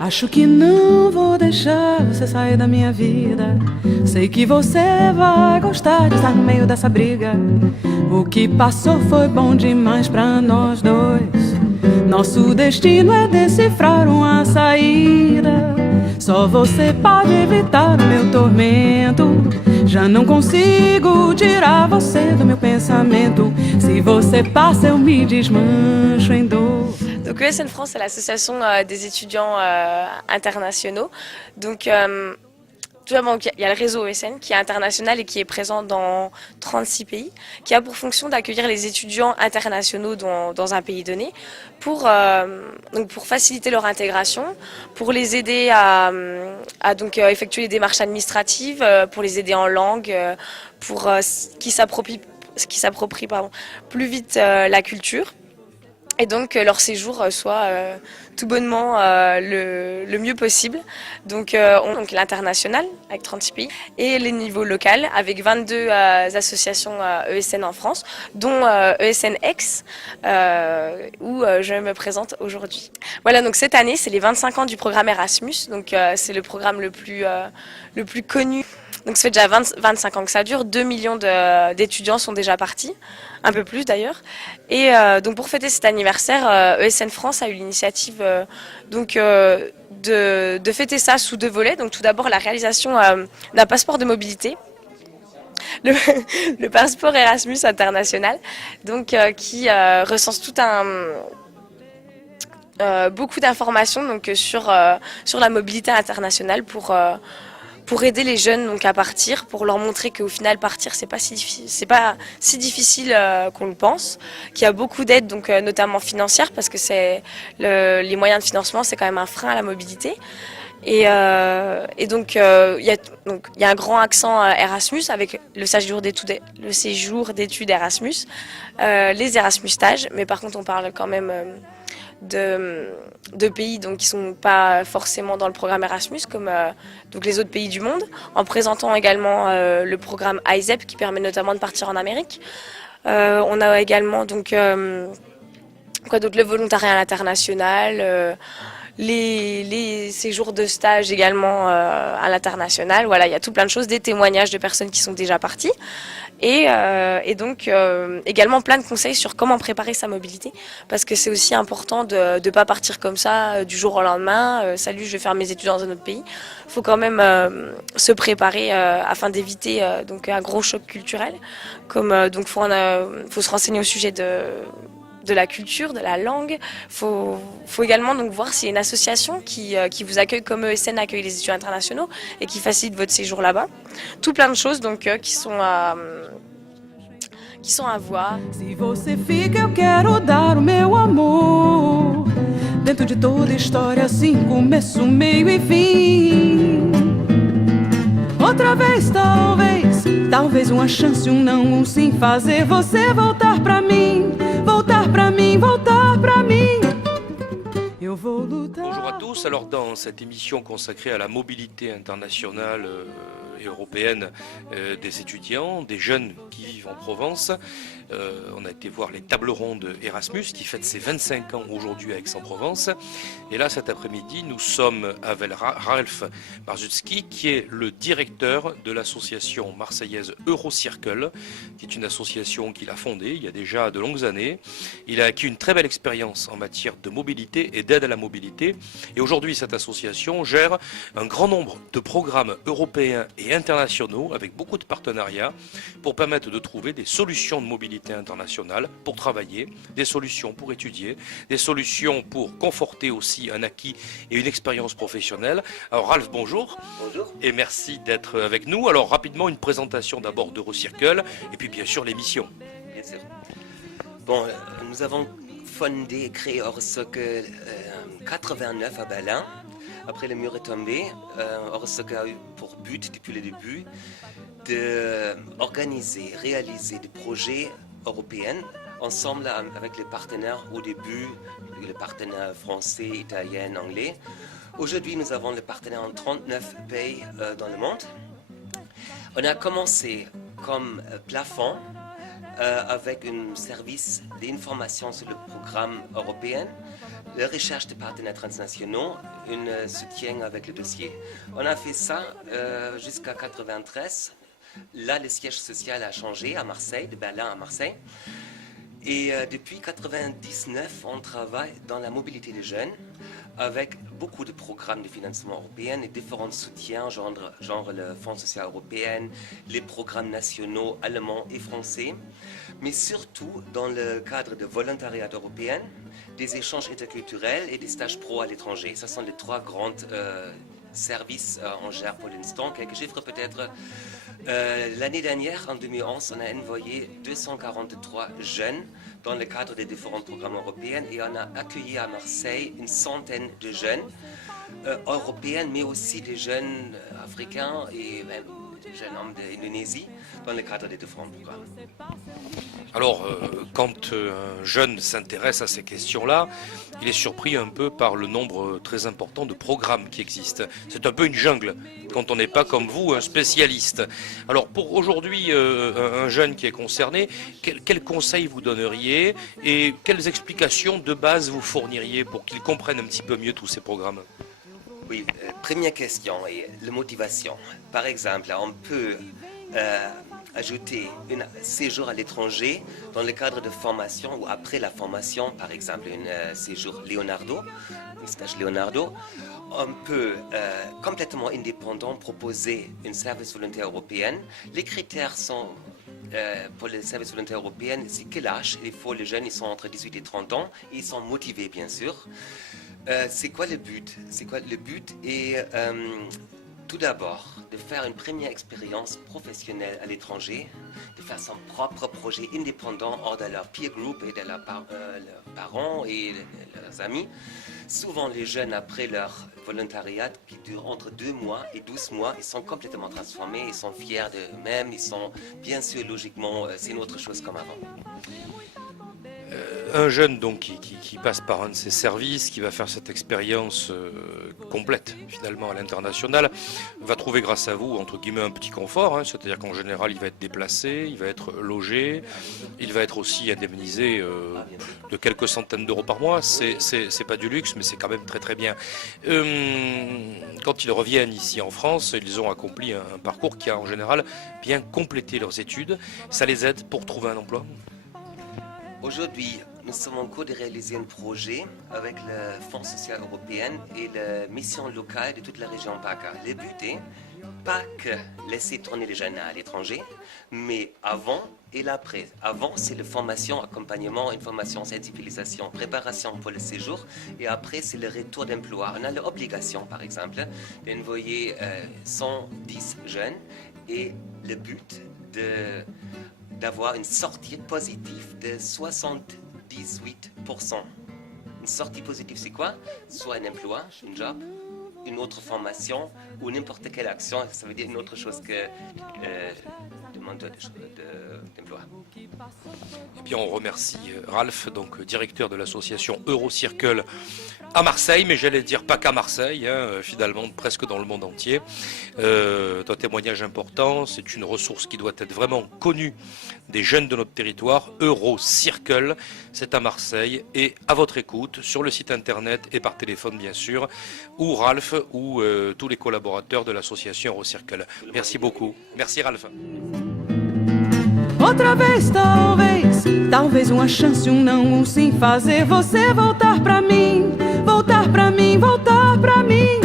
Acho que não vou deixar você sair da minha vida. Sei que você vai gostar de estar no meio dessa briga. O que passou foi bom demais pra nós dois. Nosso destino é decifrar uma saída. Só você pode evitar o meu tormento. Já não consigo tirar você do meu pensamento. Se você passa eu me desmancho em dor. Donc ESN France, c'est l'association des étudiants internationaux. Donc tout d'abord, il y a le réseau ESN qui est international et qui est présent dans 36 pays, qui a pour fonction d'accueillir les étudiants internationaux dans un pays donné pour faciliter leur intégration, pour les aider à effectuer les démarches administratives, pour les aider en langue, pour qu'ils s'approprient plus vite la culture. Et donc leur séjour soit tout bonnement le mieux possible. Donc l'international avec 36 pays et les niveaux locaux avec 22 associations ESN en France, dont ESN-X où je me présente aujourd'hui. Voilà, donc cette année c'est les 25 ans du programme Erasmus, donc c'est le programme le plus connu. Donc ça fait déjà 25 ans que ça dure, 2 millions d'étudiants sont déjà partis, un peu plus d'ailleurs. Et donc pour fêter cet anniversaire, ESN France a eu l'initiative de fêter ça sous 2 volets. Donc tout d'abord la réalisation d'un passeport de mobilité, le passeport Erasmus international, donc qui recense beaucoup d'informations donc sur la mobilité internationale pour aider les jeunes donc à partir, pour leur montrer qu'au final partir c'est pas si difficile qu'on le pense, qu'il y a beaucoup d'aides donc notamment financières parce que les moyens de financement c'est quand même un frein à la mobilité. Et donc il y a un grand accent Erasmus avec le séjour d'études Erasmus, les Erasmus stages, mais par contre on parle quand même de pays donc, qui ne sont pas forcément dans le programme Erasmus, comme donc les autres pays du monde, en présentant également le programme ISEP qui permet notamment de partir en Amérique. On a également donc, le volontariat à l'international, les séjours de stage également à l'international. Voilà, il y a tout plein de choses, des témoignages de personnes qui sont déjà parties. Et donc également plein de conseils sur comment préparer sa mobilité, parce que c'est aussi important de ne pas partir comme ça du jour au lendemain, salut je vais faire mes études dans un autre pays. Il faut quand même se préparer afin d'éviter donc un gros choc culturel, donc faut se renseigner au sujet de la culture, de la langue. Faut également donc voir s'il y a une association qui vous accueille comme ESN accueille les étudiants internationaux et qui facilite votre séjour là-bas. Tout plein de choses donc qui sont à voir. Se você fica, eu quero dar o meu amor. Dentro de toda história assim, começo, meio e fim. Outra vez, talvez uma chance, não, sim, fazer você voltar pra mim, voltar pra mim, voltar pra mim. Eu vou lutar. Bonjour à tous, alors dans cette émission consacrée à la mobilité internationale et européenne des étudiants, des jeunes qui vivent en Provence, on a été voir les tables rondes Erasmus qui fêtent ses 25 ans aujourd'hui à Aix-en-Provence. Et là cet après-midi nous sommes avec Ralph Marzucki qui est le directeur de l'association marseillaise Eurocircle, qui est une association qu'il a fondée il y a déjà de longues années. Il a acquis une très belle expérience en matière de mobilité et d'aide à la mobilité. Et aujourd'hui cette association gère un grand nombre de programmes européens et internationaux avec beaucoup de partenariats pour permettre de trouver des solutions de mobilité internationale pour travailler, des solutions pour étudier, des solutions pour conforter aussi un acquis et une expérience professionnelle. Alors Ralph, bonjour. Bonjour. Et merci d'être avec nous. Alors rapidement une présentation d'abord d'Eurocircle et puis bien sûr l'émission. Bien sûr. Bon, nous avons fondé et créé Eurocircle 89 à Berlin. Après le mur est tombé, Eurocircle a eu pour but depuis le début d'organiser, réaliser des projets européens ensemble avec les partenaires au début, les partenaires français, italiens, anglais. Aujourd'hui, nous avons les partenaires en 39 pays dans le monde. On a commencé comme plafond avec un service d'information sur le programme européen. la recherche de partenaires transnationaux, un soutien avec le dossier. On a fait ça jusqu'à 1993. Là, le siège social a changé à Marseille, de Berlin à Marseille. Et depuis 1999, on travaille dans la mobilité des jeunes avec beaucoup de programmes de financement européen et différents soutiens, genre le Fonds social européen, les programmes nationaux allemands et français, mais surtout dans le cadre de volontariat européen, des échanges interculturels et des stages pro à l'étranger. Ce sont les trois grands services en gère pour l'instant. Quelques chiffres peut-être. L'année dernière, en 2011, on a envoyé 243 jeunes dans le cadre des différents programmes européens et on a accueilli à Marseille une centaine de jeunes européens, mais aussi des jeunes africains et même des jeunes hommes d'Indonésie dans le cadre des différents programmes. Alors, quand un jeune s'intéresse à ces questions-là, il est surpris un peu par le nombre très important de programmes qui existent. C'est un peu une jungle quand on n'est pas comme vous, un spécialiste. Alors, pour aujourd'hui, un jeune qui est concerné, quels conseils vous donneriez et quelles explications de base vous fourniriez pour qu'il comprenne un petit peu mieux tous ces programmes? Oui, première question est la motivation. Par exemple, on peut ajouter un séjour à l'étranger dans le cadre de formation ou après la formation, par exemple un séjour Leonardo, un stage Leonardo. On peut complètement indépendant proposer un service volontaire européen. Les critères sont pour le service volontaire européen, c'est quel âge il faut. Les jeunes, ils sont entre 18 et 30 ans et ils sont motivés, bien sûr. C'est quoi le but? Le but est tout d'abord de faire une première expérience professionnelle à l'étranger, de faire son propre projet indépendant hors de leur peer group et de leurs parents et leurs amis. Souvent, les jeunes, après leur volontariat, qui dure entre 2 mois et 12 mois, ils sont complètement transformés, ils sont fiers d'eux-mêmes, ils sont, bien sûr, logiquement, c'est une autre chose comme avant. Un jeune donc qui passe par un de ces services, qui va faire cette expérience complète finalement à l'international, va trouver grâce à vous entre guillemets un petit confort, hein, c'est-à-dire qu'en général il va être déplacé, il va être logé, il va être aussi indemnisé de quelques centaines d'euros par mois. C'est pas du luxe, mais c'est quand même très très bien. Quand ils reviennent ici en France, ils ont accompli un parcours qui a en général bien complété leurs études. Ça les aide pour trouver un emploi. Aujourd'hui, nous sommes en cours de réaliser un projet avec le Fonds social européen et la mission locale de toute la région PACA. Le but est pas que laisser tourner les jeunes à l'étranger, mais avant et après. Avant, c'est la formation, accompagnement, information, sensibilisation, préparation pour le séjour. Et après, c'est le retour d'emploi. On a l'obligation, par exemple, d'envoyer 110 jeunes et le but d'avoir une sortie positive de 78%. Une sortie positive, c'est quoi? Soit un emploi, un job, une autre formation ou n'importe quelle action. Ça veut dire une autre chose que demandeur d'emploi. Et bien, on remercie Ralph, donc directeur de l'association Eurocircle à Marseille, mais j'allais dire pas qu'à Marseille, hein, finalement presque dans le monde entier. Un témoignage important, c'est une ressource qui doit être vraiment connue des jeunes de notre territoire. Eurocircle, c'est à Marseille et à votre écoute sur le site internet et par téléphone bien sûr, ou Ralph ou tous les collaborateurs de l'association Eurocircle. Merci beaucoup. Merci Ralph. Outra vez, talvez uma chance, não, sim, fazer você voltar pra mim, voltar pra mim, voltar pra mim.